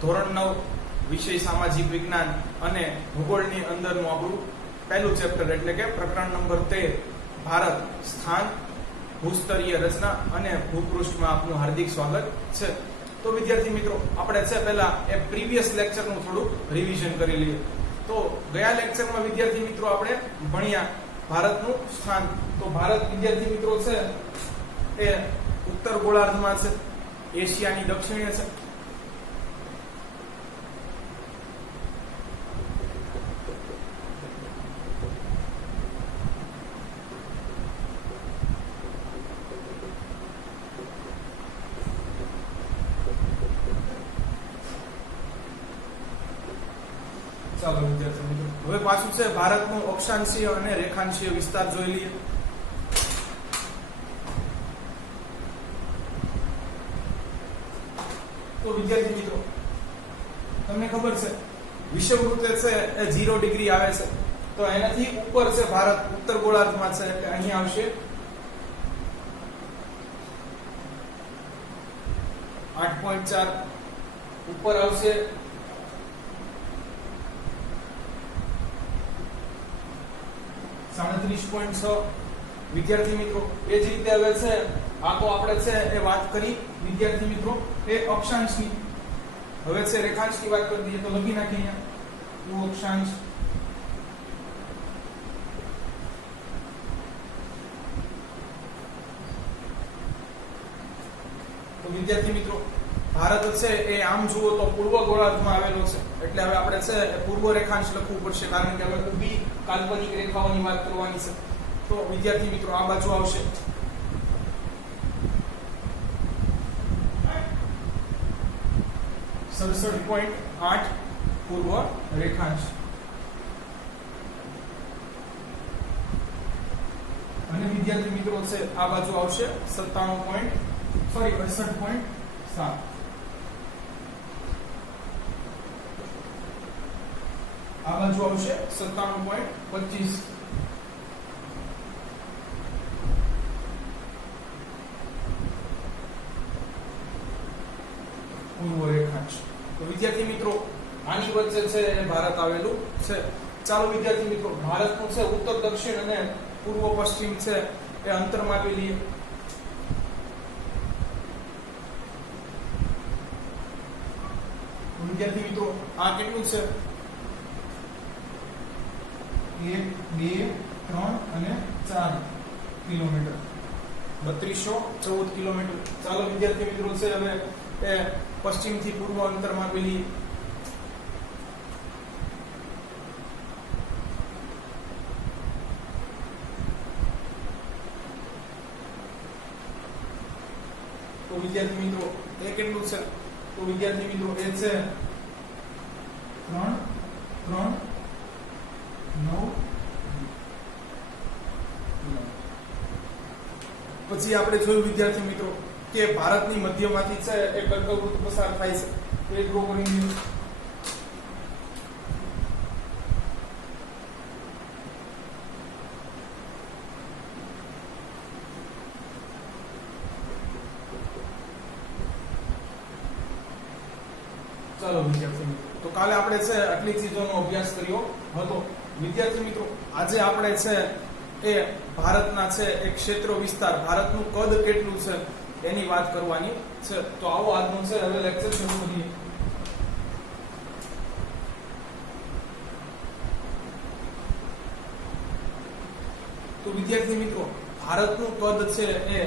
ધોરણ 9 વિષય સામાજિક વિજ્ઞાન અને ભૂગોળની અંદરનું આપણું પહેલું ચેપ્ટર એટલે કે પ્રકરણ નંબર 13 ભારત સ્થાન ભૂસ્તરીય રચના અને ભૂપૃષ્ઠમાં આપનું હાર્દિક સ્વાગત છે. તો વિદ્યાર્થી મિત્રો આપણે છે પહેલા એ પ્રીવિયસ લેક્ચરનું થોડું રિવિઝન કરી લઈએ. તો ગયા લેક્ચરમાં વિદ્યાર્થી મિત્રો આપણે ભણ્યા ભારતનું સ્થાન. તો ભારત વિદ્યાર્થી મિત્રો છે એ ઉત્તર ગોળાર્ધમાં છે, એશિયાની દક્ષિણે છે. ચાલો વિદ્યાર્થી મિત્રો હવે પાછું છે ભારતનું અક્ષાંશીય અને રેખાંશીય વિસ્તાર જોઈ લઈએ. તો વિદ્યાર્થી મિત્રો તમને ખબર છે વિષુવવૃત્ત છે એ 0 ડિગ્રી આવે છે. તો એનાથી ઉપર છે ભારત ઉત્તર ગોળાર્ધમાં છે એટલે અહીંયા આવશે 8.4, ઉપર આવશે 37.6. વિદ્યાર્થી મિત્રો એ જ રીતે હવે છે આ તો આપણે છે એ વાત કરી વિદ્યાર્થી મિત્રો એ અક્ષાંશની. હવે છે રેખાંશની વાત કરી દઈએ તો લખી નાખીએ અહીંયા અક્ષાંશ. તો વિદ્યાર્થી મિત્રો ભારત છે એ આમ જુઓ તો પૂર્વ ગોળાર્ધમાં આવેલો છે એટલે હવે આપણે છે પૂર્વ રેખાંશ લખવું પડશે કારણ કે હવે ઊભી કાલ્પનિક રેખાઓની વાત કરવાની છે. તો વિદ્યાર્થી મિત્રો આ બાજુ આવશે 67.8 પૂર્વ રેખાંશ અને વિદ્યાર્થી મિત્રો છે આ બાજુ આવશે 68.7. આ બાજુ આવશે 97.25. પૂર્વ રેખાંશ. તો વિદ્યાર્થી મિત્રો આની વચ્ચે છે એ ભારત આવેલું છે. ચાલો વિદ્યાર્થી મિત્રો ભારતનું છે ઉત્તર દક્ષિણ અને પૂર્વ પશ્ચિમ છે એ અંતર માપી લઈએ. વિદ્યાર્થી મિત્રો આ કેટલું છે 1, 2, 3 અને 4 કિલોમીટર, 3214 કિલોમીટર. ચાલો વિદ્યાર્થી મિત્રો છે હવે એ પશ્ચિમ થી પૂર્વ અંતર માપી લઈએ. તો વિદ્યાર્થી મિત્રો એ કેટલું છે? તો વિદ્યાર્થી મિત્રો એ છે 3, 3, 9. પછી આપણે જોયું વિદ્યાર્થી મિત્રો કે ભારતની મધ્યમાંથી છે એ કર્કવૃત્ત પસાર થાય છે. તો એ ડ્રો કરી દઈએ. ચાલો વિદ્યાર્થી મિત્રો તો કાલે આપણે છે આટલી ચીજોનો અભ્યાસ કર્યો હતો. વિદ્યાર્થી મિત્રો આજે આપણે છે એ ભારતના છે એક ક્ષેત્ર વિસ્તાર, ભારતનું કદ કેટલું છે એની વાત કરવાની છે. તો આવો આજનું છે હવે લેક્ચર શરૂ કરીએ. તો વિદ્યાર્થી મિત્રો ભારતનું કદ છે એ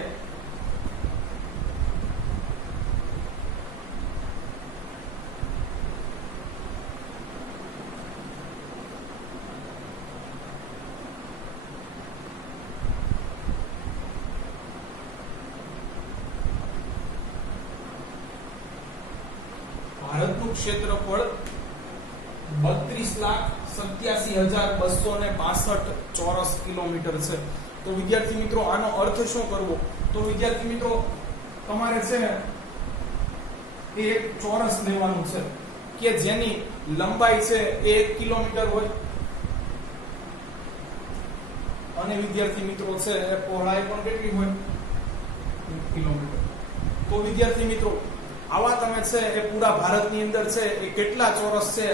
ભારતનું ક્ષેત્રફળ 32,87,262 ચોરસ કિલોમીટર છે. તો વિદ્યાર્થી મિત્રો આનો અર્થ શું કરવો? તો વિદ્યાર્થી મિત્રો તમારે છે એ એક ચોરસ લેવાનું છે કે જેની લંબાઈ છે એ 1 કિલોમીટર હોય અને વિદ્યાર્થી મિત્રો છે એ પહોળાઈ પણ કેટલી હોય? 1 કિલોમીટર. તો વિદ્યાર્થી મિત્રો આવા તમે છે એ પૂરા ભારતની અંદર છે એ કેટલા ચોરસ છે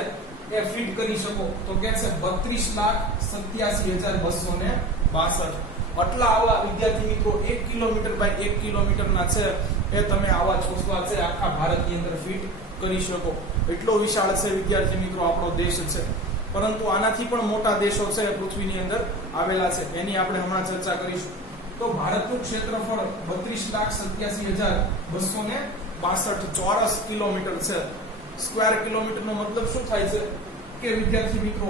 એ ફિટ કરી શકો? તો કે છે 32,87,262. આટલા આવા વિદ્યાર્થી મિત્રો 1 કિલોમીટર બાય 1 કિલોમીટરના છે એ તમે આવા ચોસલા છે આખા ભારતની અંદર ફિટ કરી શકો. એટલો વિશાળ છે વિદ્યાર્થી મિત્રો આપણો દેશ છે. પરંતુ આનાથી પણ મોટા દેશો છે પૃથ્વીની અંદર આવેલા છે, એની આપણે હમણાં ચર્ચા કરીશું. તો ભારતનું ક્ષેત્રફળ 32,87,262 ચોરસ કિલોમીટર છે. સ્ક્વેર કિલોમીટરનો મતલબ શું થાય છે કે વિદ્યાર્થી મિત્રો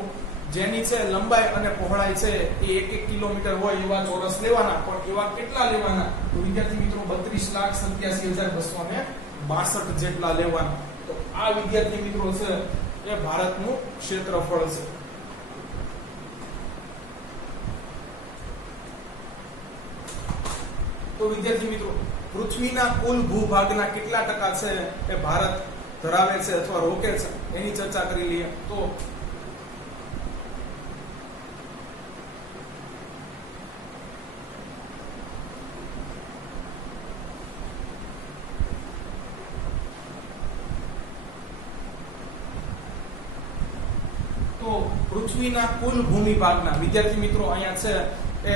જેની છે લંબાઈ અને પહોળાઈ છે એ 1 કિલોમીટર હોય એવા ચોરસ લેવાના. પણ એવા કેટલા લેવાના? તો વિદ્યાર્થી મિત્રો 32,87,262 જેટલા લેવાના. તો આ વિદ્યાર્થી મિત્રો છે એ ભારતનું ક્ષેત્રફળ છે. તો વિદ્યાર્થી મિત્રો પૃથ્વીના કુલ ભૂભાગના કેટલા ટકા છે એ ભારત ધરાવે છે અથવા રોકે છે એની ચર્ચા કરી લઈએ. તો પૃથ્વીના કુલ ભૂમિ ભાગના વિદ્યાર્થી મિત્રો અહીંયા છે એ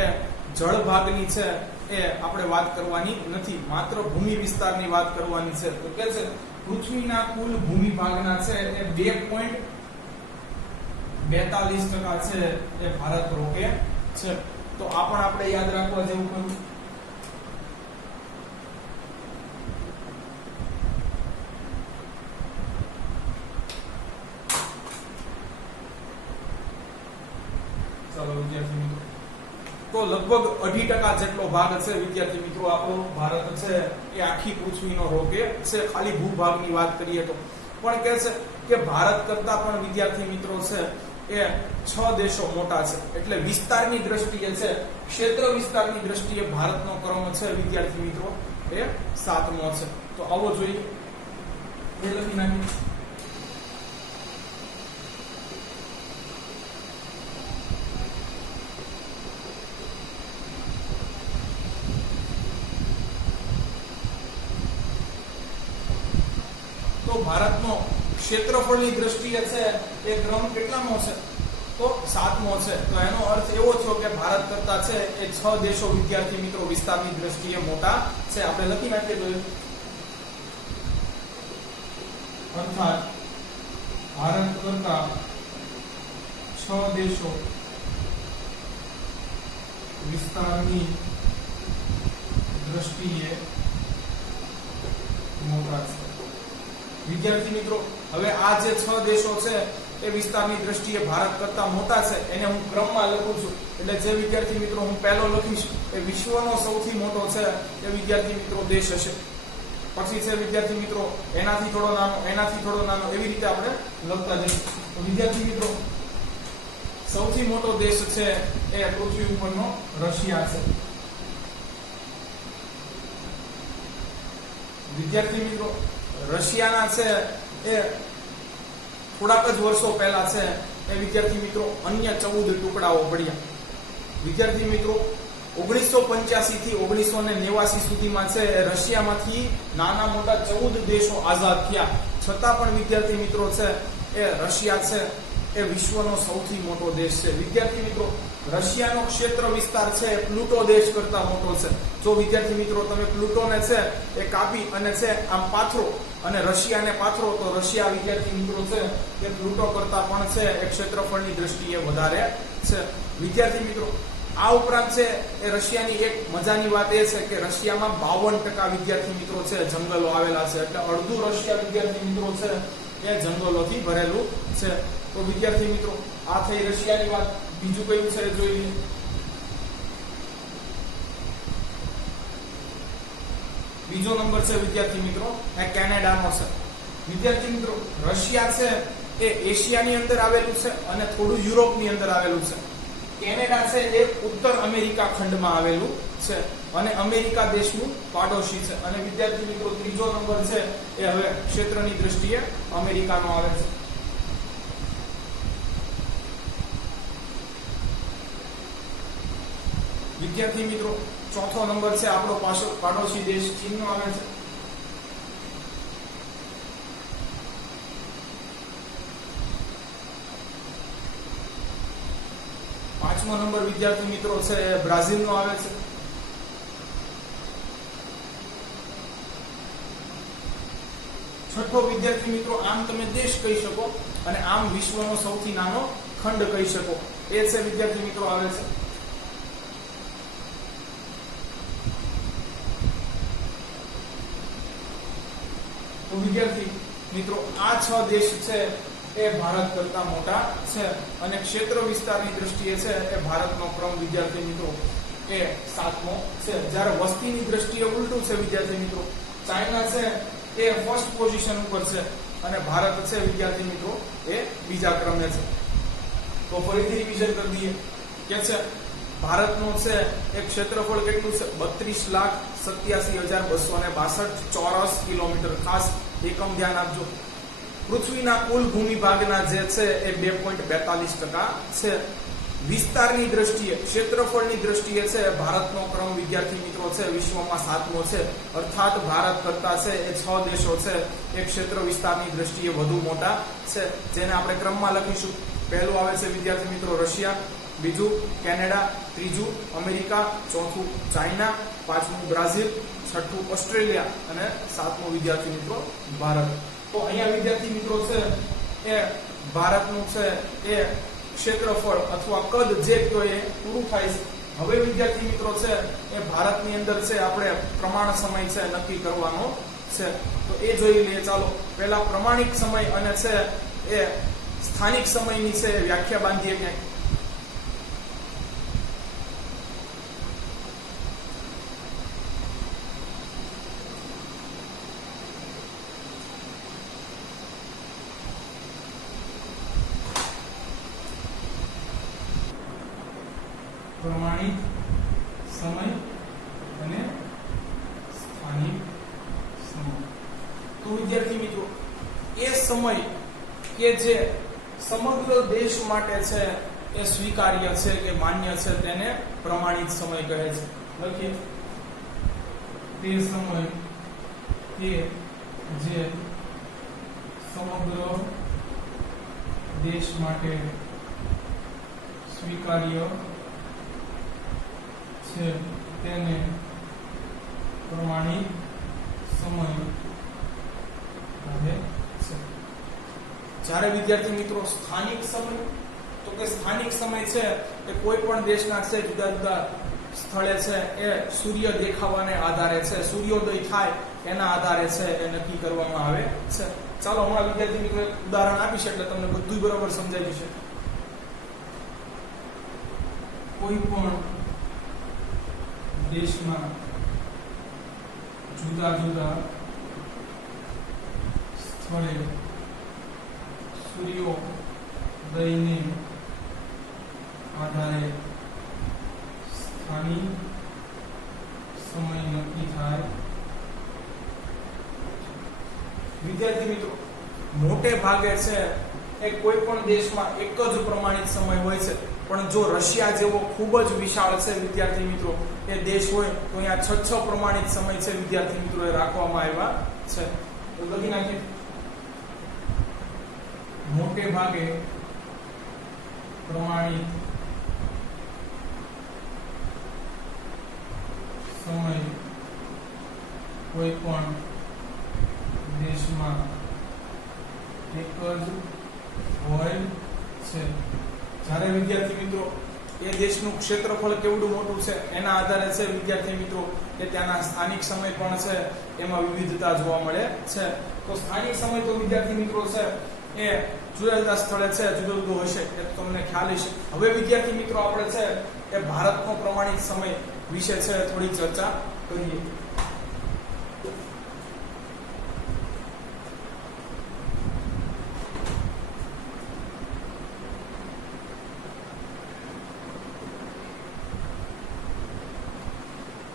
જળ ભાગની છે એ આપણે વાત કરવાની નથી, માત્ર ભૂમિ વિસ્તારની વાત કરવાની છે. તો કે છે પૃથ્વીના કુલ ભૂમિ ભાગના છે એ 2.42% છે એ ભારત રોકે છે. તો આ પણ આપણે યાદ રાખવા જેવું ખરું. ચાલો વિદ્યાર્થી મિત્રો, તો લગભગ 2.5% જેટલો ભાગ છે વિદ્યાર્થી મિત્રો આપણો ભારત છે એ આખી પૃથ્વીનો રોકે છે. ખાલી ભૂભાગની વાત કરીએ તો પણ કહે છે કે ભારત કરતા પણ વિદ્યાર્થી મિત્રો છે એ 6 દેશો મોટા છે. એટલે વિસ્તારની દ્રષ્ટિએ છે, ક્ષેત્ર વિસ્તારની દ્રષ્ટિએ ભારતનો ક્રમ છે વિદ્યાર્થી મિત્રો એ 7મો છે. તો આવો જોઈએ એ લખી નાખીએ. ભારતનો ક્ષેત્રફળની દ્રષ્ટિએ છે એ ક્રમ કેટલામો છે? તો 7મો છે. તો એનો અર્થ એવો થયો કે ભારત કરતા છે એ 6 દેશો વિદ્યાર્થી મિત્રો વિસ્તારની દ્રષ્ટિએ મોટા છે. આપણે લખી નાખીએ તો અર્થાત ભારત કરતા 6 દેશો વિસ્તારની દ્રષ્ટિએ મોટા છે. વિદ્યાર્થી મિત્રો હવે આ જે 6 દેશો છે એ વિસ્તારની દ્રષ્ટિએ ભારત કરતા મોટા છે એને હું ક્રમમાં લખું છું. એટલે જે વિદ્યાર્થી મિત્રો હું પહેલો લખીશ એ વિશ્વનો સૌથી મોટો છે એ વિદ્યાર્થી મિત્રો દેશ હશે. પછી છે વિદ્યાર્થી મિત્રો એનાથી થોડો નાનો, એનાથી થોડો નાનો, એવી રીતે આપણે લખતા જઈશું. તો વિદ્યાર્થી મિત્રો સૌથી મોટો દેશ છે એ પૃથ્વી ઉપરનો રશિયા છે. વિદ્યાર્થી મિત્રો રશિયાના છે એ થોડાક જ વર્ષો પહેલા છે એ વિદ્યાર્થી મિત્રો અન્ય 14 ટુકડાઓ પડ્યા. વિદ્યાર્થી મિત્રો 1985 થી 1989 સુધીમાં છે રશિયામાંથી નાના મોટા 14 દેશો આઝાદ થયા. છતાં પણ વિદ્યાર્થી મિત્રો છે એ રશિયા છે એ વિશ્વનો સૌથી મોટો દેશ છે. વિદ્યાર્થી મિત્રો રશિયાનો ક્ષેત્ર વિસ્તાર છે પ્લુટો દેશ કરતા મોટો છે. જો વિદ્યાર્થી મિત્રો તમે પ્લુટોને છે એ કાપી અને છે આમ પાથરો અને રશિયાને પાથરો તો રશિયા વિદ્યાર્થી મિત્રો છે એ પ્લુટો કરતા પણ છે એ ક્ષેત્રફળની દ્રષ્ટિએ વધારે છે. વિદ્યાર્થી મિત્રો આ ઉપરાંત છે એ રશિયાની એક મજાની વાત એ છે કે રશિયામાં 52% વિદ્યાર્થી મિત્રો છે જંગલો આવેલા છે. એટલે અડધું રશિયા વિદ્યાર્થી મિત્રો છે એ જંગલોથી ભરેલું છે. તો વિદ્યાર્થી મિત્રો આ થઈ રશિયાની વાત. બીજું કયું છે જોઈ લઈએ. બીજો નંબર છે વિદ્યાર્થી મિત્રો એ કેનેડાનો છે. વિદ્યાર્થી મિત્રો રશિયા છે એ એશિયાની અંદર આવેલું છે અને થોડું યુરોપની અંદર આવેલું છે. કેનેડા છે એ ઉત્તર અમેરિકા ખંડમાં આવેલું છે અને અમેરિકા દેશનું પાડોશી છે. અને વિદ્યાર્થી મિત્રો ત્રીજો નંબર છે એ હવે ક્ષેત્રની દ્રષ્ટિએ અમેરિકાનો આવે છે. વિદ્યાર્થી મિત્રો ચોથો નંબર છે આપણો પાડોશી દેશ ચીનનો આવે છે. પાંચમો નંબર વિદ્યાર્થી મિત્રો છે એ બ્રાઝિલનો આવે છે. છઠ્ઠો વિદ્યાર્થી મિત્રો આમ તમે દેશ કહી શકો અને આમ વિશ્વનો સૌથી નાનો ખંડ કહી શકો એ છે વિદ્યાર્થી મિત્રો આવે છે. તો વિદ્યાર્થી મિત્રો આ 6 દેશ છે એ ભારત કરતા મોટા છે અને ક્ષેત્ર વિસ્તારની દ્રષ્ટિએ છે એ ભારતનો ક્રમ વિદ્યાર્થી મિત્રો એ 7મો છે. જ્યારે વસ્તીની દ્રષ્ટિએ ઉલટું છે વિદ્યાર્થી મિત્રો, ચાઇના છે એ ફર્સ્ટ પોઝિશન ઉપર છે અને ભારત છે વિદ્યાર્થી મિત્રો એ બીજા ક્રમે છે. તો ફરીથી રિવિઝન કરી દઈએ કે છે ભારતનું છે એક ક્ષેત્રફળ કેટલું છે 32,87,262 ચોરસ કિલોમીટર. ખાસ એકમ ધ્યાન આપજો. પૃથ્વીના કુલ ભૂમિ ભાગના જે છે એ 2.42% છે. વિસ્તારની દ્રષ્ટિએ ક્ષેત્રફળની દ્રષ્ટિએ છે ભારતનો ક્રમ વિદ્યાર્થી મિત્રો છે વિશ્વમાં 7મો છે. અર્થાત ભારત કરતા છે એ 6 દેશો છે એ ક્ષેત્ર વિસ્તારની દ્રષ્ટિએ વધુ મોટા છે, જેને આપણે ક્રમમાં લખીશું. પહેલું આવે છે વિદ્યાર્થી મિત્રો રશિયા, બીજું કેનેડા, ત્રીજું અમેરિકા, ચોથું ચાઇના, પાંચમું બ્રાઝિલ, છઠ્ઠું ઓસ્ટ્રેલિયા અને સાતમું વિદ્યાર્થી મિત્રો ભારત. તો અહીંયા વિદ્યાર્થી મિત્રો છે એ ભારતનું છે એ ક્ષેત્રફળ અથવા કદ જે કયો એ પૂરું થાય છે. હવે વિદ્યાર્થી મિત્રો છે એ ભારતની અંદર છે આપણે પ્રમાણ સમય છે નક્કી કરવાનો છે. તો એ જોઈ લઈએ. ચાલો પહેલા પ્રમાણિક સમય અને છે એ સ્થાનિક સમયની છે વ્યાખ્યા બાંધીએ ક્યાંક. પ્રમાણિક સમય અને સ્થાનિક સમય. તો વિદ્યાર્થી મિત્રો એ સમય કે જે સમગ્ર દેશ માટે છે એ સ્વીકાર્ય છે કે માન્ય છે તેને પ્રમાણિત સમય કહે છે. લખીએ તે સમય કે જે સમગ્ર દેશ માટે સ્વીકાર્ય છે તેને પ્રમાણિત સમય કહે છે. જ્યારે વિદ્યાર્થી મિત્રો સ્થાનિક સમય, તો કે સ્થાનિક સમય છે એ કોઈ પણ દેશના છે જુદા જુદા સ્થળે છે એ સૂર્ય દેખાવાને આધારે છે, સૂર્યોદય થાય એના આધારે છે એ નક્કી કરવામાં આવે છે. ચાલો હમણાં વિદ્યાર્થી મિત્રો એક ઉદાહરણ આપીશ એટલે તમને બધું બરાબર સમજાઈ જશે. કોઈ પણ દેશમાં જુદા જુદા સ્થળે સૂર્યોદયને આધારે સ્થાનિક સમય નક્કી થાય. વિદ્યાર્થી મિત્રો મોટે ભાગે છે એ કોઈ પણ દેશમાં એક જ પ્રમાણિત સમય હોય છે, પણ જો રશિયા જેવો ખૂબ જ વિશાળ છે વિદ્યાર્થી મિત્રો એ દેશ હોય તો અહીંયા 6 પ્રમાણિત સમય છે વિદ્યાર્થી મિત્રો એ રાખવામાં આવ્યા છે. તો લખી નાખીએ મોટે ભાગે પ્રમાણિત સમય કોઈ પણ દેશમાં એક જ હોય છે. જ્યારે વિદ્યાર્થી મિત્રો એ દેશનું ક્ષેત્રફળ કેવડું મોટું છે એના આધારે છે વિદ્યાર્થી મિત્રો કે ત્યાંના સ્થાનિક સમય પણ છે એમાં વિવિધતા જોવા મળે છે. તો સ્થાનિક સમય તો વિદ્યાર્થી મિત્રો છે એ જુદા જુદા સ્થળે છે જુદો જુદો હશે એ તમને ખ્યાલ હશે. હવે વિદ્યાર્થી મિત્રો આપણે છે એ ભારતનો પ્રમાણિત સમય વિશે છે થોડી ચર્ચા કરીએ.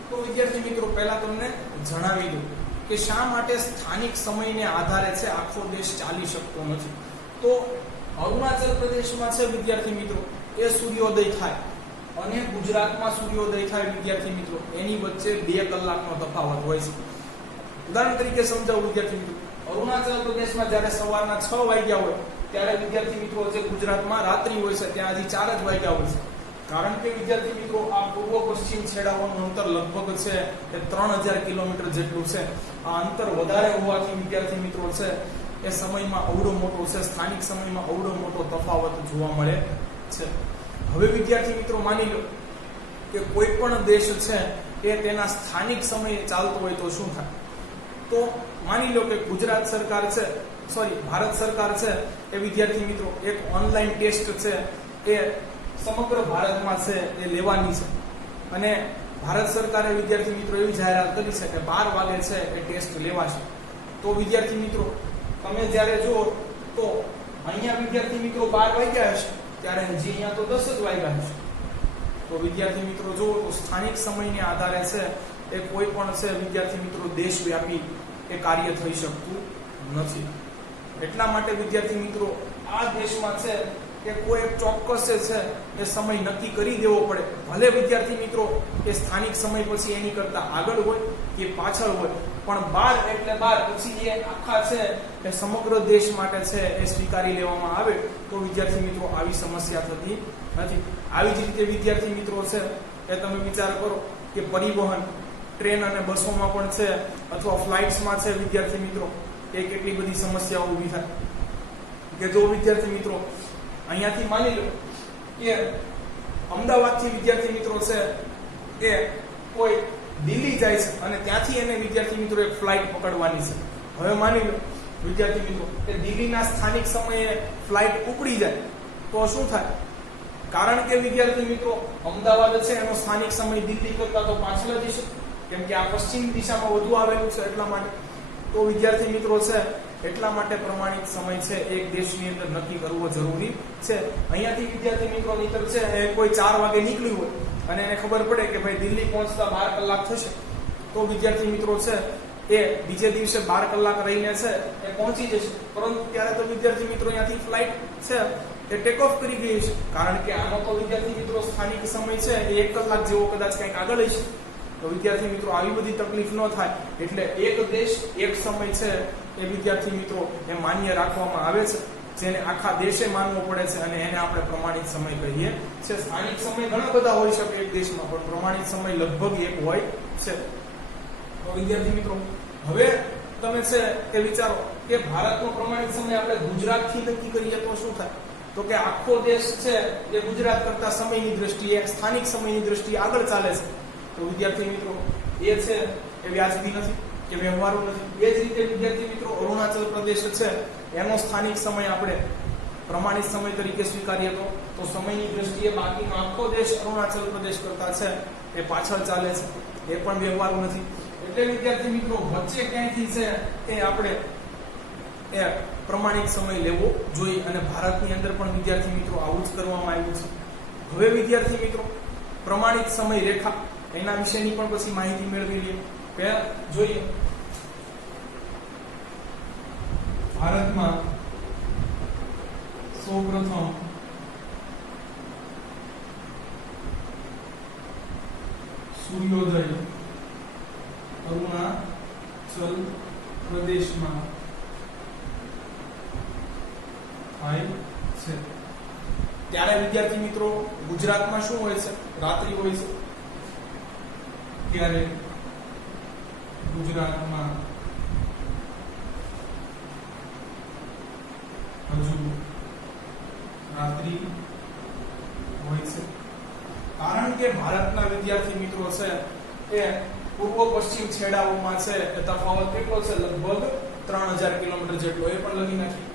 તો વિદ્યાર્થી મિત્રો પહેલા તમને જણાવી દઉં કે શા માટે સ્થાનિક સમયને આધારે છે આખો દેશ ચાલી શકતો નથી. તો અરુણાચલ પ્રદેશમાં છે વિદ્યાર્થી મિત્રો એ સૂર્યોદય થાય અને ગુજરાતમાં સૂર્યોદય થાય વિદ્યાર્થી મિત્રો એની વચ્ચે 2 કલાકનો તફાવત હોય છે. ઉદાહરણ તરીકે સમજાવું વિદ્યાર્થી મિત્રો, અરુણાચલ પ્રદેશમાં જ્યારે સવારના 6 વાગ્યા હોય ત્યારે વિદ્યાર્થી મિત્રો જે ગુજરાતમાં રાત્રિ હોય છે ત્યાં હજી 4 જ વાગ્યા હોય છે. કારણ કે વિદ્યાર્થી મિત્રો આ પૂર્વ પશ્ચિમ છેડાઓનું અંતર લગભગ છે એ 3000 કિલોમીટર જેટલું છે. આ અંતર વધારે હોવાથી વિદ્યાર્થી મિત્રો છે એ સમયમાં અવડો મોટો છે, સ્થાનિક સમયમાં અવડો મોટો તફાવત જોવા મળે છે. હવે વિદ્યાર્થી મિત્રો માની લો કે કોઈ પણ દેશ છે એ તેના સ્થાનિક સમયે ચાલતો હોય તો શું થાય? તો માની લો કે ગુજરાત સરકાર છે, ભારત સરકાર છે એ વિદ્યાર્થી મિત્રો એક ઓનલાઈન ટેસ્ટ છે એ સમગ્ર ભારતમાં છે એ લેવાની છે. અને ભારત સરકારે વિદ્યાર્થી મિત્રો એવી જાહેરાત કરી છે કે 12 વાગે છે એ ટેસ્ટ લેવાશે. તો વિદ્યાર્થી મિત્રો તમે જ્યારે જુઓ તો અહીંયા વિદ્યાર્થી મિત્રો 12 વાગ્યા હશે, ત્યારે હજી અહીંયા તો 10 જ વાગ્યા હશે. તો વિદ્યાર્થી મિત્રો જુઓ તો સ્થાનિક સમયને આધારે છે એ કોઈ પણ છે વિદ્યાર્થી મિત્રો દેશવ્યાપી એ કાર્ય થઈ શકતું નથી. એટલા માટે વિદ્યાર્થી મિત્રો આ દેશમાં છે કે કોઈ એક ચોક્કસ છે એ સમય નક્કી કરી દેવો પડે. ભલે વિદ્યાર્થી મિત્રો એ સ્થાનિક સમય પછી એની કરતા આગળ હોય કે પાછળ હોય, પણ 12 એટલે 12 પછી એ આખા છે એ સમગ્ર દેશ માટે છે એ સ્વીકારી લેવામાં આવે તો વિદ્યાર્થી મિત્રો આવી સમસ્યા થતી નથી. આવી જ રીતે વિદ્યાર્થી મિત્રો છે એ તમે વિચાર કરો કે પરિવહન, ટ્રેન અને બસોમાં પણ છે અથવા ફ્લાઇટ્સમાં છે વિદ્યાર્થી મિત્રો એ કેટલી બધી સમસ્યાઓ ઊભી થાય. કે જો વિદ્યાર્થી મિત્રો અહીંયાથી માની લો કે અમદાવાદથી વિદ્યાર્થી મિત્રો છે એ કોઈ દિલ્હી જાય છે અને ત્યાંથી એને વિદ્યાર્થી મિત્રો એક ફ્લાઇટ પકડવાની છે. હવે માની લો વિદ્યાર્થી મિત્રો કે દિલ્હીના સ્થાનિક સમયે ફ્લાઇટ ઉપડી જાય તો શું થાય? કારણ કે વિદ્યાર્થી મિત્રો અમદાવાદ છે એનો સ્થાનિક સમય દિલ્હી કરતા તો પાછળ જ છે, કેમ કે આ પશ્ચિમ દિશામાં વધુ આવેલું છે. એટલા માટે તો વિદ્યાર્થી મિત્રો છે એટલા માટે પ્રમાણિત સમય છે એક દેશની અંદર નક્કી કરવો જરૂરી છે. અહીંયાથી વિદ્યાર્થી મિત્રો નીકળ છે એ કોઈ 4 વાગે નીકળ્યું હોય અને એને ખબર પડે કે ભાઈ દિલ્હી પહોંચતા 12 કલાક થશે, તો વિદ્યાર્થી મિત્રો છે એ બીજે દિવસે 12 કલાક રહીને છે એ પહોંચી જશે. પરંતુ ત્યારે તો વિદ્યાર્થી મિત્રો અહીંયાથી ફ્લાઇટ છે એ ટેક ઓફ કરી ગઈ છે, કારણ કે આનો તો વિદ્યાર્થી મિત્રો સ્થાનિક સમય છે એ 1 કલાક જેવો કદાચ કંઈક આગળ હશે. તો વિદ્યાર્થી મિત્રો આવી બધી તકલીફ ન થાય એટલે એક દેશ એક સમય છે એ વિદ્યાર્થી મિત્રો એ માન્ય રાખવામાં આવે છે, જેને આખા દેશે માનવો પડે છે અને એને આપણે પ્રમાણિત સમય કહીએ છે. સ્થાનિક સમય ઘણા બધા હોઈ શકે એક દેશમાં, પણ પ્રમાણિત સમય લગભગ એક હોય છે. તો વિદ્યાર્થી મિત્રો હવે તમે છે એ વિચારો કે ભારતનો પ્રમાણિત સમય આપણે ગુજરાતથી નક્કી કરીએ તો શું થાય? તો કે આખો દેશ છે એ ગુજરાત કરતા સમયની દ્રષ્ટિએ, સ્થાનિક સમયની દ્રષ્ટિએ આગળ ચાલે છે. તો વિદ્યાર્થી મિત્રો એ છે એ વ્યાજબી નથી કે વ્યવહારુ નથી. એ જ રીતે વિદ્યાર્થી મિત્રો અરુણાચલ પ્રદેશ છે એનો સ્થાનિક સમય આપણે પ્રમાણિત સમય તરીકે સ્વીકારીએ તો સમયની દ્રષ્ટિએ બાકીનો આખો દેશ અરુણાચલ પ્રદેશ કરતા છે એ પાછળ ચાલે છે, એ પણ વ્યવહારુ નથી. એટલે વિદ્યાર્થી મિત્રો વચ્ચે ક્યાંયથી છે એ આપણે એ પ્રમાણિત સમય લેવો જોઈએ અને ભારતની અંદર પણ વિદ્યાર્થી મિત્રો આવું જ કરવામાં આવ્યું છે. હવે વિદ્યાર્થી મિત્રો પ્રમાણિત સમય રેખા એના વિશેની પણ પછી માહિતી મેળવી લઈએ. પહેલા જોઈએ ભારતમાં સૌપ્રથમ સૂર્યોદય અરુણાચલ પ્રદેશમાં થાય છે. ત્યારે વિદ્યાર્થી મિત્રો ગુજરાતમાં શું હોય છે? રાત્રિ હોય છે. ત્યારે ગુજરાતમાં હજુ રાત્રિ હોય છે. કારણ કે ભારતના વિદ્યાર્થી મિત્રો છે એ પૂર્વ પશ્ચિમ છેડાઓમાં છે એ તફાવત કેટલો છે? લગભગ 3000 કિલોમીટર જેટલો. એ પણ લખી નાખી.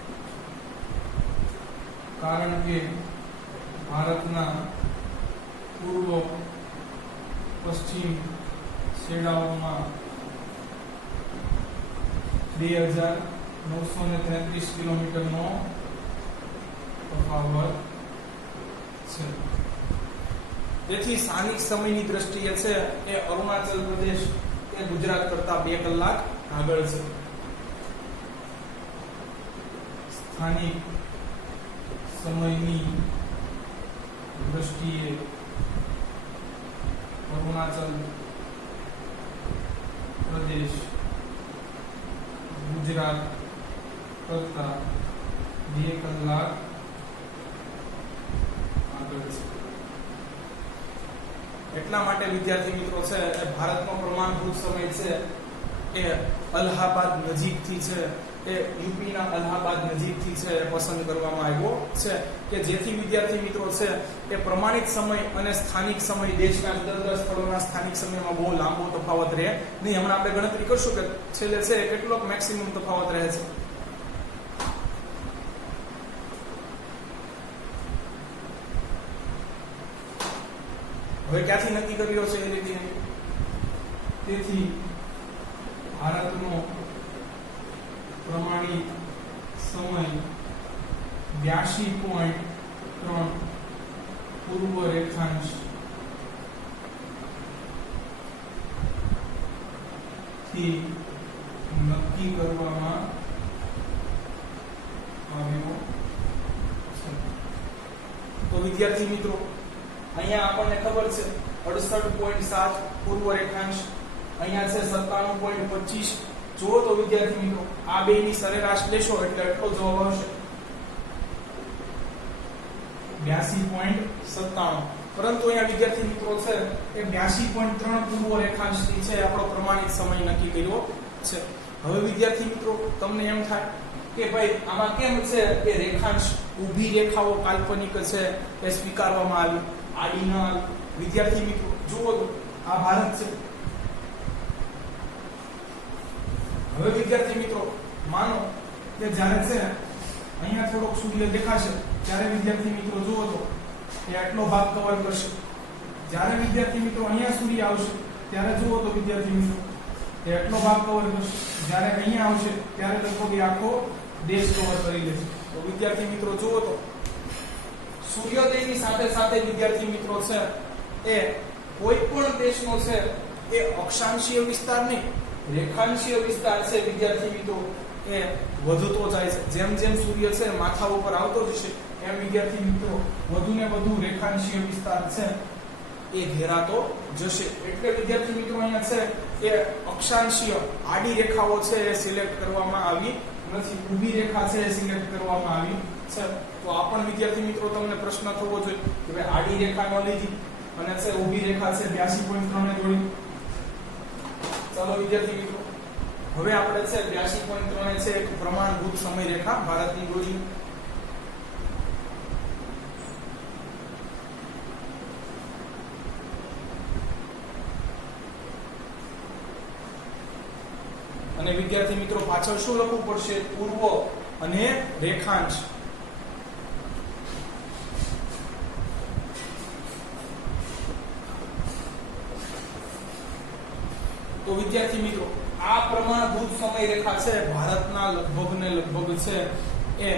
કારણ કે ભારતના પૂર્વ પશ્ચિમ છેડાઓમાં 2933 કિલોમીટરનો તફાવત છે. તેથી સ્થાનિક સમયની દ્રષ્ટિએ છે એ અરુણાચલ પ્રદેશ એ ગુજરાત કરતા 2 કલાક આગળ છે. સ્થાનિક સમયની દ્રષ્ટિએ અરુણાચલ પ્રદેશ ગુજરાત કરતા 2 કલાક આગળ છે. એટલા માટે વિદ્યાર્થી મિત્રો છે એ ભારતનો પ્રમાણભૂત સમય છે એ અલ્હાબાદ નજીકથી છે એ યુપીના અલ્હાબાદ નજીકથી છે એ પસંદ કરવામાં આવ્યો છે કે જેથી વિદ્યાર્થી મિત્રો છે એ પ્રમાણિત સમય અને સ્થાનિક સમય દેશના જુદા જુદા સ્થળોના સ્થાનિક સમયમાં બહુ લાંબો તફાવત રહે નહીં. હમણાં આપણે ગણતરી કરશું કે છેલ્લે છે કેટલોક મેક્સિમમ તફાવત રહે છે. હવે ક્યાંથી નક્કી કર્યો છે એ રીતે તેથી ભારતનો પ્રમાણિત સમય 82.3 પૂર્વ રેખાંશ થી નક્કી કરવામાં આવ્યો છે. તો વિદ્યાર્થી મિત્રો અહીંયા આપણને ખબર છે 68.7 પૂર્વ રેખાંશ, અહીંયા છે 97.25. જુઓ તો વિદ્યાર્થી મિત્રો આ બેની સરેરાશ લેશો એટલે એટલો જવાબ આવશે 82.97. પરંતુ અહીંયા વિદ્યાર્થી મિત્રો છે એ 82.3 પૂર્વ રેખાંશથી છે આપણો પ્રમાણિત સમય નક્કી કર્યો છે. હવે વિદ્યાર્થી મિત્રો તમને એમ થાય કે ભાઈ આમાં કેમ છે કે રેખાંશ ઊભી રેખાઓ કાલ્પનિક છે એ સ્વીકારવામાં આવી, આડી ન આવી. વિદ્યાર્થી મિત્રો જુઓ તો આ ભારત છે. હવે વિદ્યાર્થી મિત્રો માનો કે જ્યારે છે અહીંયા થોડોક સૂર્ય દેખાશે ત્યારે વિદ્યાર્થી મિત્રો જુઓ તો એ આટલો ભાગ કવર કરશે. જ્યારે વિદ્યાર્થી મિત્રો અહીંયા સૂર્ય આવશે ત્યારે જુઓ તો વિદ્યાર્થી મિત્રો એ આટલો ભાગ કવર કરશે. જ્યારે અહીંયા આવશે ત્યારે લગભગ એ આખો દેશ કવર કરી લેશે. તો વિદ્યાર્થી મિત્રો જુઓ તો સૂર્યોદયની સાથે સાથે વિદ્યાર્થી મિત્રો છે એ કોઈ પણ દેશનો છે એ અક્ષાંશીય વિસ્તાર નહીં, રેખાંશીય વિસ્તાર છે વિદ્યાર્થી મિત્રો એ વધતો જાય છે. જેમ જેમ સૂર્ય છે માથા ઉપર આવતો જશે એમ વિદ્યાર્થી મિત્રો વધુ ને વધુ રેખાંશીય વિસ્તાર છે એ ઘેરાતો જશે. એટલે વિદ્યાર્થી મિત્રો અહીંયા છે એ અક્ષાંશીય આડી રેખાઓ છે એ સિલેક્ટ કરવામાં આવી નથી, ઊભી રેખા છે એ સિલેક્ટ કરવામાં આવી છે. તો આ પણ વિદ્યાર્થી મિત્રો તમને પ્રશ્ન થવો જોઈએ કે ભાઈ આડી રેખા ન લીધી અને છે ઊભી રેખા છે 82.3 ને જોડી. ચાલો વિદ્યાર્થી મિત્રો હવે આપણે છે 82.3 છે એક પ્રમાણભૂત સમય રેખા ભારતની જોડી. અને વિદ્યાર્થી મિત્રો પાછળ શું લખવું પડશે? પૂર્વ અને રેખાંશ. તો વિદ્યાર્થી મિત્રો આ પ્રમાણભૂત સમય રેખા છે ભારતના લગભગ ને લગભગ છે એ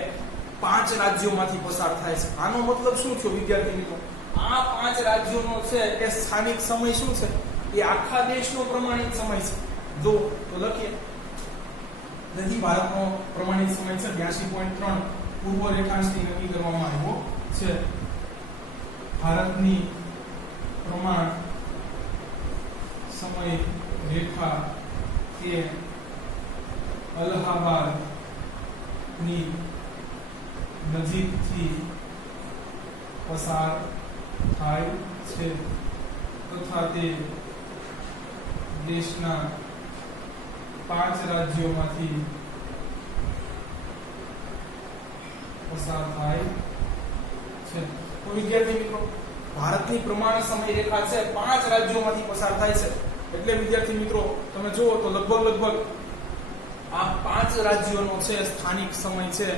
5 રાજ્યોમાંથી પસાર થાય છે. આનો મતલબ શું થયો વિદ્યાર્થી મિત્રો? આ 5 રાજ્યોનો છે એ સ્થાનિક સમય શું છે એ આખા દેશનો પ્રમાણિત સમય છે. જો તો લખીએ નથી ભારતનો પ્રમાણિત સમય છે 82.3 પૂર્વ રેખાંશથી નક્કી કરવામાં આવ્યો છે. ભારતની પ્રમાણ સમય રેખા એ અલ્હાબાદ ની નજીકથી પસાર થાય છે તથા તે દેશના 5 રાજ્યોમાંથી પસાર થાય છે. તો વિદ્યાર્થી મિત્રો ભારતની પ્રમાણ સમય રેખા છે 5 રાજ્યોમાંથી પસાર થાય છે. એટલે વિદ્યાર્થી મિત્રો તમે જુઓ તો લગભગ આ 5 રાજ્યોનો છે સ્થાનિક સમય છે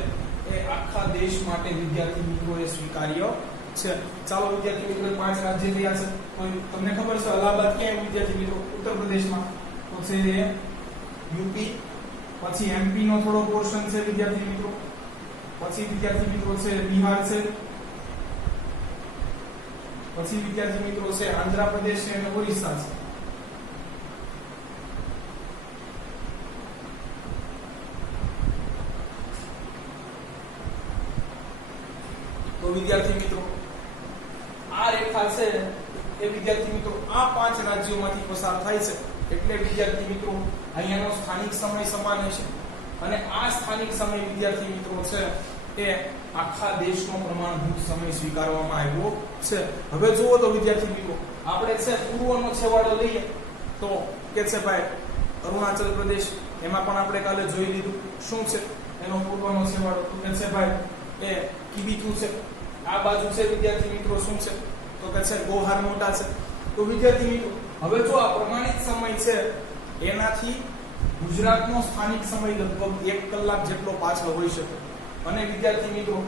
એ આખા દેશ માટે વિદ્યાર્થી મિત્રો એ સ્વીકાર્ય છે. ચાલો વિદ્યાર્થી મિત્રો 5 રાજ્ય કયા છે? તો તમને ખબર છે અલ્હાબાદ ક્યાં વિદ્યાર્થી મિત્રો? ઉત્તર પ્રદેશમાં. તો છે એ યુપી, પછી એમપી નો થોડો પોર્શન છે વિદ્યાર્થી મિત્રો, પછી વિદ્યાર્થી મિત્રો છે બિહાર છે, પછી વિદ્યાર્થી મિત્રો છે આંધ્રપ્રદેશ છે અને ઓરિસ્સા છે. તો વિદ્યાર્થી મિત્રો આ રેખા છે એ વિદ્યાર્થી મિત્રો આ 5 રાજ્યોમાંથી પસાર થાય છે. એટલે વિદ્યાર્થી મિત્રો અહીંયાનો સ્થાનિક સમય સમાન હશે અને આ સ્થાનિક સમય વિદ્યાર્થી મિત્રો છે એ આખા દેશનો પ્રમાણભૂત સમય સ્વીકારવામાં આવ્યો છે. હવે જુઓ તો વિદ્યાર્થી મિત્રો, આપણે છે પૂર્વનો છેવાડો લઈએ તો કે છે ભાઈ અરુણાચલ પ્રદેશ, એમાં પણ આપણે કાલે જોઈ લીધું શું છે એનો પૂર્વનો છેવાડો, તો કે છે ભાઈ એ કિબીથુ છે. આ બાજુ છે વિદ્યાર્થી મિત્રો શું છે, તો કે છે ગોહાર મોટા છે. તો વિદ્યાર્થી મિત્રો હવે જો આ પ્રમાણિત સમય છે એનાથી ગુજરાતનો સ્થાનિક સમય લગભગ 1 કલાક જેટલો પાછળ હોઈ શકે. અને વિદ્યાર્થી મિત્રો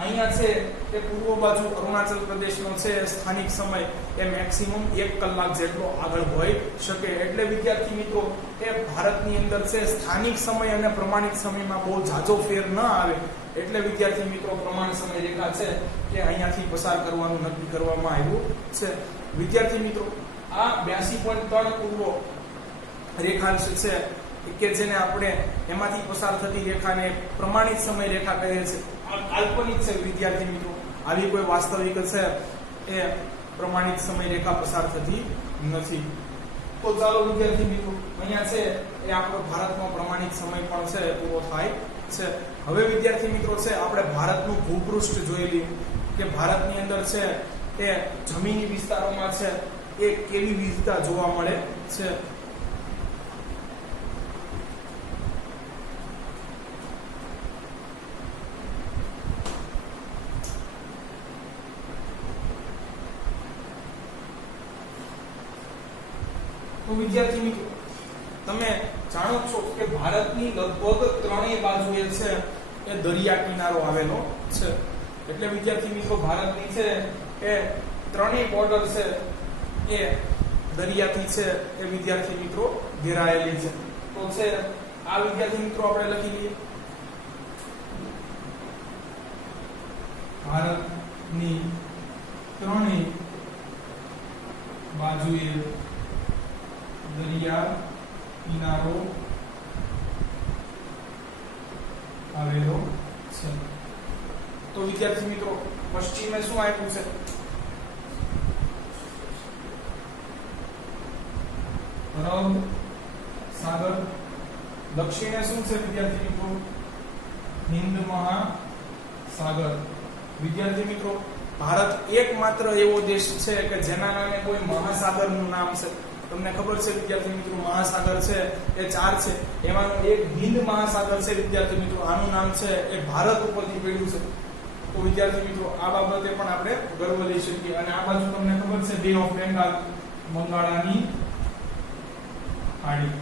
અહીંયા છે એ પૂર્વ બાજુ અરુણાચલ પ્રદેશનો છે સ્થાનિક સમય એ મેક્સિમમ 1 કલાક જેટલો આગળ હોઈ શકે. એટલે વિદ્યાર્થી મિત્રો એ ભારતની અંદર છે સ્થાનિક સમય અને પ્રમાણિત સમયમાં બહુ ઝાઝો ફેર ન આવે. એટલે વિદ્યાર્થી મિત્રો પ્રમાણ સમય રેખા છે કે અહીંયાથી પસાર કરવાનું નક્કી કરવામાં આવ્યું છે. વિદ્યાર્થી મિત્રો આ 82.3 પૂર્વ રેખાંશ છે કે જેને આપણે એમાંથી પસાર થતી રેખાને પ્રમાણિત સમય રેખા કહે છે. આ કાલ્પનિક છે વિદ્યાર્થી મિત્રો, આવી કોઈ વાસ્તવિક છે એ પ્રમાણિત સમય રેખા પસાર થતી નથી. તો ચાલો વિદ્યાર્થી મિત્રો અહીંયા છે એ આપણો ભારતનો પ્રમાણિત સમય પણ છે પૂરો થાય છે. હવે વિદ્યાર્થી મિત્રો છે આપણે ભારતનું ભૂપૃષ્ઠ જોઈ લઈએ કે ભારતની અંદર છે એ જમીની વિસ્તારોમાં છે એ કેવી વિવિધતા જોવા મળે છે. તો વિદ્યાર્થી મિત્રો તમે જાણો છો કે ભારતની લગભગ ત્રણેય બાજુએ છે એ દરિયા કિનારો આવેલો છે. એટલે વિદ્યાર્થી મિત્રો ભારતની છે એ ત્રણેય બોર્ડર છે એ દરિયાથી છે એ વિદ્યાર્થી મિત્રો ઘેરાયેલી છે. તો છે આ વિદ્યાર્થી મિત્રો આપણે લખી લઈએ ભારતની ત્રણેય બાજુએ દરિયા કિનારો આવેલો છે. તો વિદ્યાર્થી મિત્રો પશ્ચિમે શું આપ્યું છે, અરબ સાગર. દક્ષિણે શું છે વિદ્યાર્થી મિત્રો, હિન્દ મહાસાગર. વિદ્યાર્થી મિત્રો ભારત એકમાત્ર એવો દેશ છે કે જેના નામે કોઈ મહાસાગરનું નામ છે. તમને ખબર છે વિદ્યાર્થી મિત્રો મહાસાગર છે એ 4 છે, એમાંનો એક હિન્દ મહાસાગર છે વિદ્યાર્થી મિત્રો, આનું નામ છે એ ભારત ઉપરથી પડ્યું છે. તો વિદ્યાર્થી મિત્રો આ બાબતે પણ આપણે ગર્વ લઈ શકીએ. અને આ બાજુ તમને ખબર છે બે ઓફ બેંગાલ, બંગાળાની ખાડી.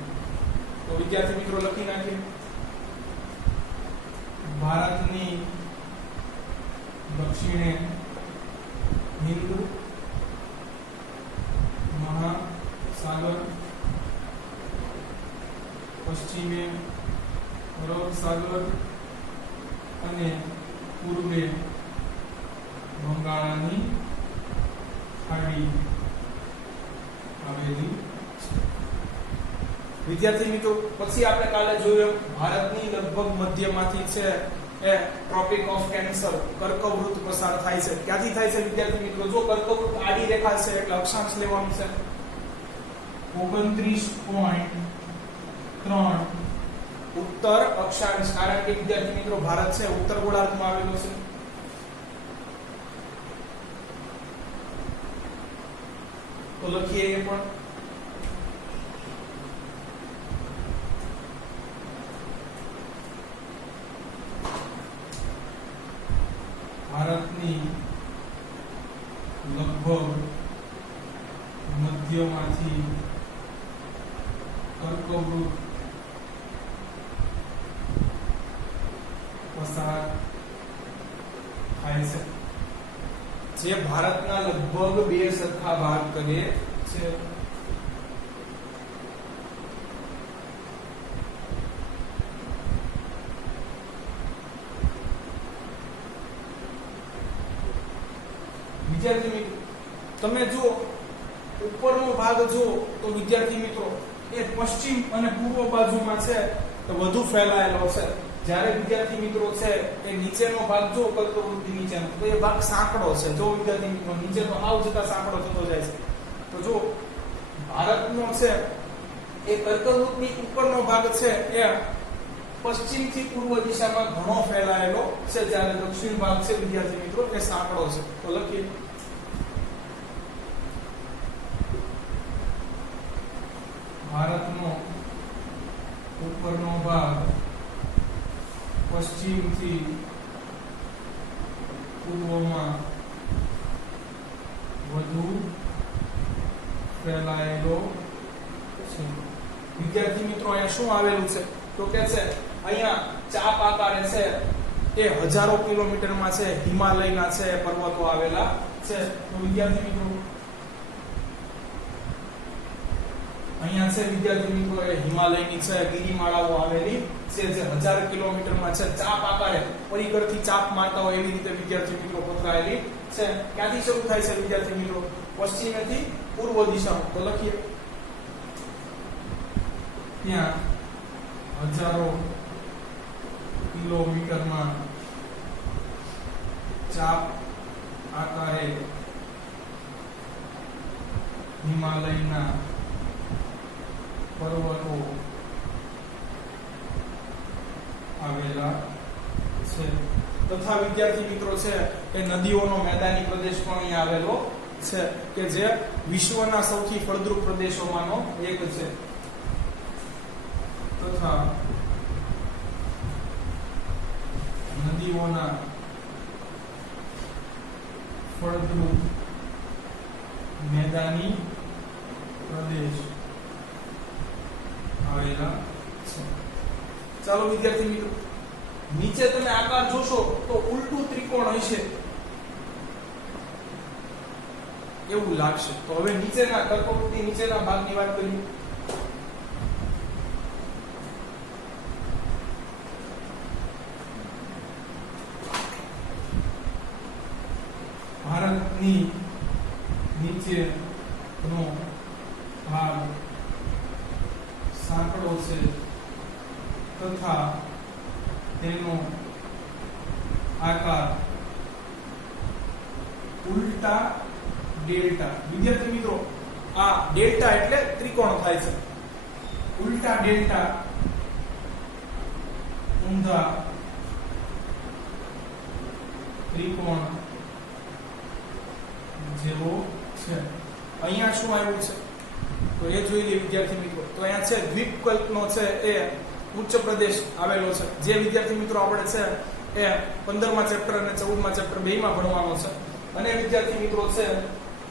તો વિદ્યાર્થી મિત્રો લખી નાખીએ ભારતની દક્ષિણે હિન્દ મહાસાગર, પશ્ચિમે અરબ સાગર અને પૂર્વે બંગાળાની ખાડી આવેલી છે. વિદ્યાર્થી મિત્રો પછી આપણે કાલે જોયું ભારતની લગભગ મધ્યમાંથી છે એ ટ્રોપિક ઓફ કેન્સર કર્કવૃત પસાર થાય છે. ક્યાંથી થાય છે વિદ્યાર્થી મિત્રો, જો કર્કવૃત આડી રેખા છે એટલે અક્ષાંશ લેવાનું છે 29.3 ઉત્તર અક્ષાંશ. કારણ કે વિદ્યાર્થી મિત્રો ભારત છે ઉત્તર ગોળાર્ધમાં આવેલો છે. તો લખીએ એ પણ ભારતની લગભગ મધ્યમાંથી કર્કવૃત પસાર થાય છે, જે ભારતના લગભગ 2 સરખા ભાગ કરે છે. વિદ્યાર્થી મિત્રો તમે જો ઉપરનો ભાગ જો તો વિદ્યાર્થી મિત્રો એ પશ્ચિમ અને પૂર્વ બાજુમાં છે તો વધુ ફેલાયેલો છે. જ્યારે વિદ્યાર્થી મિત્રો છે એ નીચેનો ભાગ જો કર્કવૃતની નીચેનો તો એ ભાગ સાંકડો છે. જો વિદ્યાર્થી મિત્રો નીચે તો આવ જતા સાંકડો થતો જાય છે. તો જો ભારતનો છે એ કર્કવૃતની ઉપરનો ભાગ છે એ પશ્ચિમથી પૂર્વ દિશામાં ઘણો ફેલાયેલો છે, જ્યારે દક્ષિણ ભાગ છે વિદ્યાર્થી મિત્રો એ સાંકડો છે. તો લખીએ ભારતનો ઉપરનો ભાગ પશ્ચિમથી પૂર્વમાં વધુ ફેલાયેલો છે. વિદ્યાર્થી મિત્રો અહીંયા શું આવેલું છે? તો કે છે અહીંયા ચાપ આકારે છે એ હજારો કિલોમીટરમાં છે હિમાલયના છે પર્વતો આવેલા છે. તો વિદ્યાર્થી મિત્રો અહીંયા છે વિદ્યાર્થી મિત્રો એ હિમાલયની છે ગિરિમાળાઓ આવેલી છે, જે 1000 કિલોમીટરમાં છે ચાપ આકારે પરિઘરથી ચાપ મારતા હોય એવી રીતે વિદ્યાર્થી મિત્રો પથરાયેલી છે. ક્યાંથી શરૂ થાય છે વિદ્યાર્થી મિત્રો? પશ્ચિમેથી પૂર્વ દિશામાં. તો લખીએ ત્યાં હજારો કિલોમીટરમાં ચાપ આકારે હિમાલયના પર્વતો આવેલા છે. તથા વિદ્યાર્થી મિત્રો છે એ નદીઓનો મેદાની પ્રદેશ પણ અહીંયા આવેલો છે, કે જે વિશ્વના સૌથી ફળદ્રુપ પ્રદેશોમાંનો એક છે. તથા નદીઓના ફળદ્રુપ મેદાની પ્રદેશ આવેલા છે. ચાલો વિદ્યાર્થી મિત્રો, નીચે તમે આકાર જોશો તો ઉલટું ત્રિકોણ હશે એવું લાગશે. તો હવે નીચેના કર્કવૃત્તિ નીચેના ભાગની વાત કરીએ. ભારતની નીચેનો ભાગ સાંકડો છે તથા તેનો આકાર ઉલ્ટા ડેલ્ટા. વિદ્યાર્થી મિત્રો આ ડેલ્ટા એટલે ત્રિકોણ થાય છે. ઉલ્ટા ડેલ્ટા ઊંધા ત્રિકોણ જેવો છે. અહીંયા શું આવ્યું છે તો એ જોઈ લઈએ વિદ્યાર્થી મિત્રો. તો અહીંયા છે દ્વીપકલ્પનો છે એ ઉચ્ચ પ્રદેશ આવેલો છે, જે વિદ્યાર્થી મિત્રો આપણે છે એ 15મા ચેપ્ટર અને 14મા ચેપ્ટર બેયમાં ભણવાનો છે. અને વિદ્યાર્થી મિત્રો છે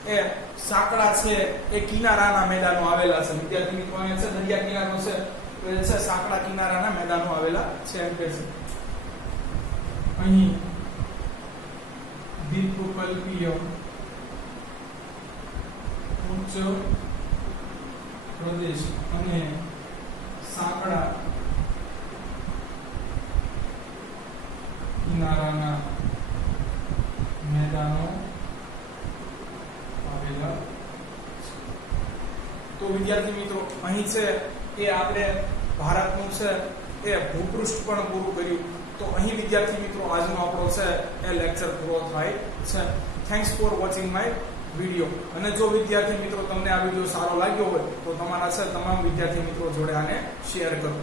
એ સાંકડા છે એ કિનારાના મેદાનો આવેલા છે. વિદ્યાર્થી મિત્રો અહીંયા છે દરિયા કિનારો છે તો એ છે સાંકડા કિનારાના મેદાનો આવેલા છે એમ કહે છે. અહીં દ્વીપકલ્પીય ઉચ્ચ પ્રદેશ અને સાંકડા કિનારાના મેદાનો આવેલા છે. તો વિદ્યાર્થી મિત્રો અહીં છે એ આપણે ભારતનું છે એ ભૂપૃષ્ઠ પણ પૂરું કર્યું. તો અહીં વિદ્યાર્થી મિત્રો આજનો આપણો છે એ લેક્ચર પૂરો થાય છે. Thanks for watching my video. અને જો વિદ્યાર્થી મિત્રો તમને આ વિડીયો સારો લાગ્યો હોય તો તમારા છે તમામ વિદ્યાર્થી મિત્રો જોડે આને શેર કરો.